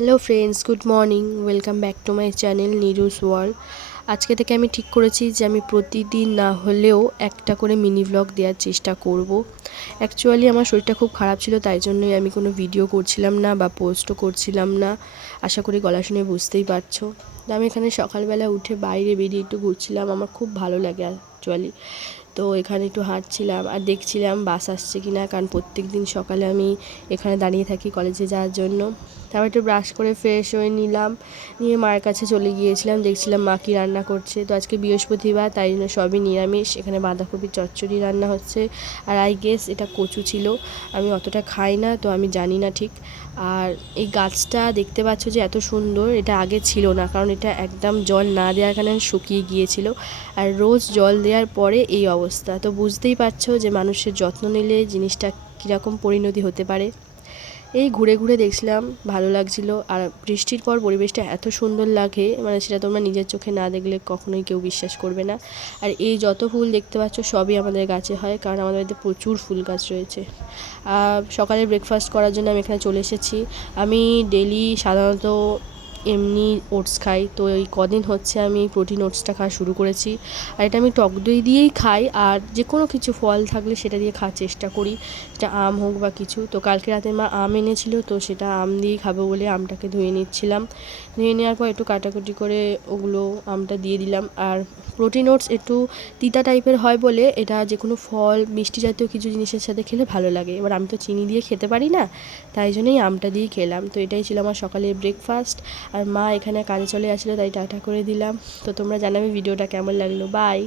Hello friends, good morning. Welcome back to my channel Niru's world. আজকে থেকে আমি ঠিক করেছি যে আমি প্রতিদিন না হলেও একটা করে মিনি ব্লগ দেওয়ার চেষ্টা করব। অ্যাকচুয়ালি আমার শরীরটা খুব খারাপ ছিল, তাই জন্যই আমি কোনো ভিডিও করছিলাম না বা পোস্টও করছিলাম না। আশা করি গলা শুনে বুঝতেই পারছো। তো আমি এখানে সকালবেলা উঠে বাইরে বেরিয়ে একটু ঘুরছিলাম, আমার খুব ভালো লাগে অ্যাকচুয়ালি। তো এখানে একটু হাঁটছিলাম আর দেখছিলাম বাস আসছে কি না, কারণ প্রত্যেক দিন সকালে আমি এখানে দাঁড়িয়ে থাকি কলেজে যাওয়ার জন্য। তারপর একটু ব্রাশ করে ফ্রেশ হয়ে নিলাম, নিয়ে মায়ের কাছে চলে গিয়েছিলাম, দেখছিলাম মা কী রান্না করছে। তো আজকে বৃহস্পতিবার, তাই জন্য সবই নিরামিষ। এখানে বাঁধাকপির চচ্চড়ি রান্না হচ্ছে, আর আই গেস এটা কচু ছিল। আমি অতটা খাই না, তো আমি জানি না ঠিক। আর এই গাছটা দেখতে পাচ্ছ যে এত সুন্দর, এটা আগে ছিল না, কারণ এটা একদম জল না দেওয়ার কারণে শুকিয়ে গিয়েছিল। আর রোজ জল দেওয়ার পরে এই অবস্থা, তো বুঝতেই পারছো যে মানুষের যত্ন নিলে জিনিসটা কীরকম পরিণতি হতে পারে। এই ঘুরে ঘুরে দেখছিলাম, ভালো লাগছিল। আর বৃষ্টির পর পরিবেশটা এত সুন্দর লাগে, মানে সেটা তোমরা নিজের চোখে না দেখলে কখনোই কেউ বিশ্বাস করবে না। আর এই যত ফুল দেখতে পাচ্ছ সবই আমাদের গাছে হয়, কারণ আমাদের বাড়িতে প্রচুর ফুল গাছ রয়েছে। সকালে ব্রেকফাস্ট করার জন্য আমি এখানে চলে এসেছি। আমি ডেলি সাধারণত এমনি ওটস খাই, তো এই কদিন হচ্ছে আমি প্রোটিন ওটসটা খাওয়া শুরু করেছি। আর এটা আমি টক দই দিয়েই খাই, আর যে কোনো কিছু ফল থাকলে সেটা দিয়ে খাওয়ার চেষ্টা করি, সেটা আম হোক বা কিছু। তো কালকে রাতে মা আম এনেছিল, তো সেটা আম দিয়েই খাবো বলে আমটাকে ধুয়ে নিচ্ছিলাম। ধুয়ে নেওয়ার পর একটু কাটাকুটি করে ওগুলো আমটা দিয়ে দিলাম। আর প্রোটিন ওটস একটু তিতা টাইপের হয় বলে এটা যে কোনো ফল মিষ্টি জাতীয় কিছু জিনিসের সাথে খেলে ভালো লাগে। এবার আমি তো চিনি দিয়ে খেতে পারি না, তাই জন্যই আমটা দিয়েই খেলাম। তো এটাই ছিল আমার সকালের ব্রেকফাস্ট। আর মা এখানে কাজে চলে আসলো, তাই টাটা করে দিলাম। তো তোমরা জানাবে ভিডিওটা কেমন লাগলো। বাই।